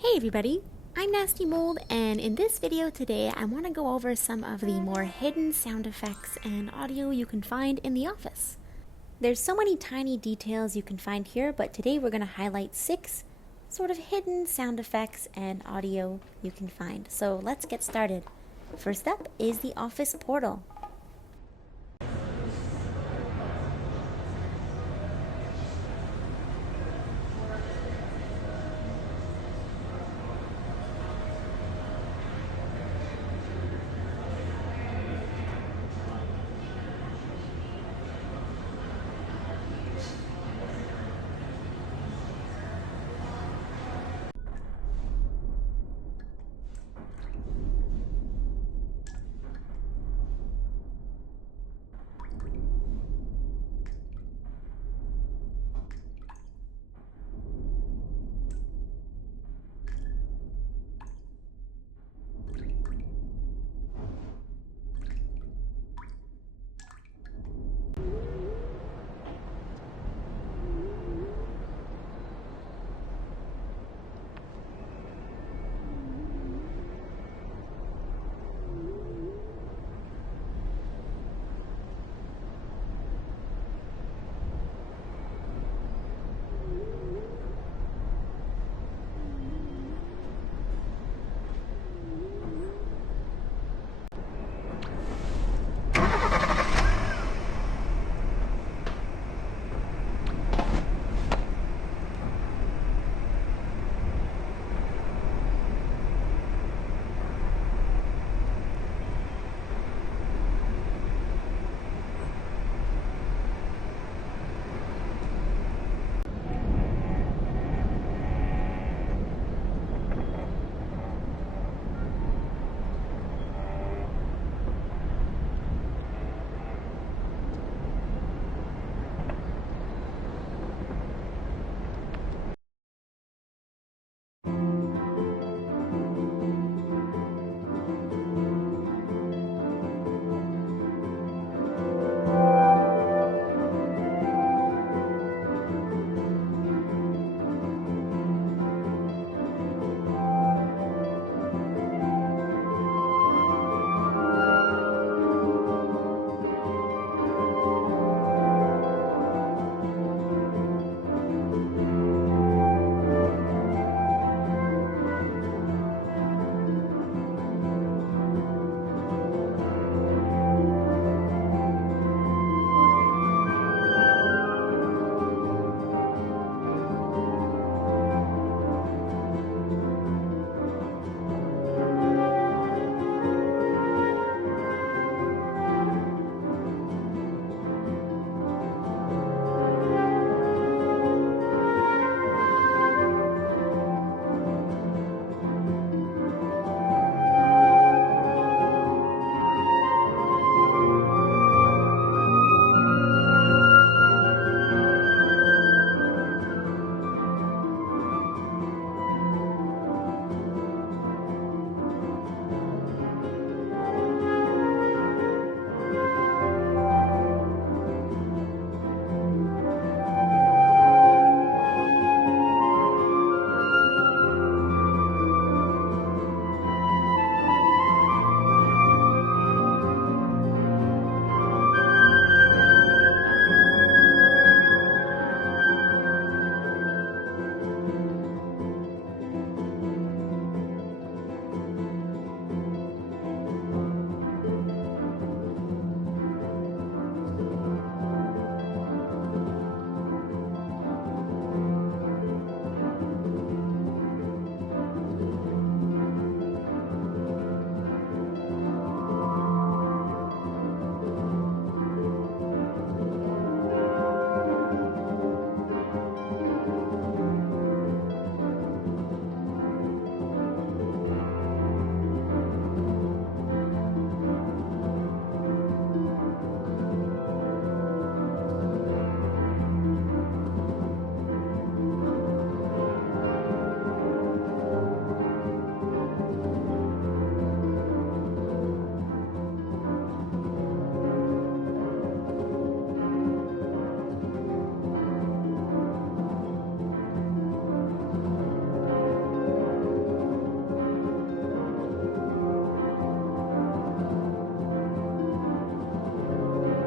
Hey everybody, I'm Nasty Mold, and in this video today I want to go over some of the more hidden sound effects and audio you can find in The Office. There's so many tiny details you can find here, but today we're going to highlight 6 sort of hidden sound effects and audio you can find. So let's get started. First up is the Office portal.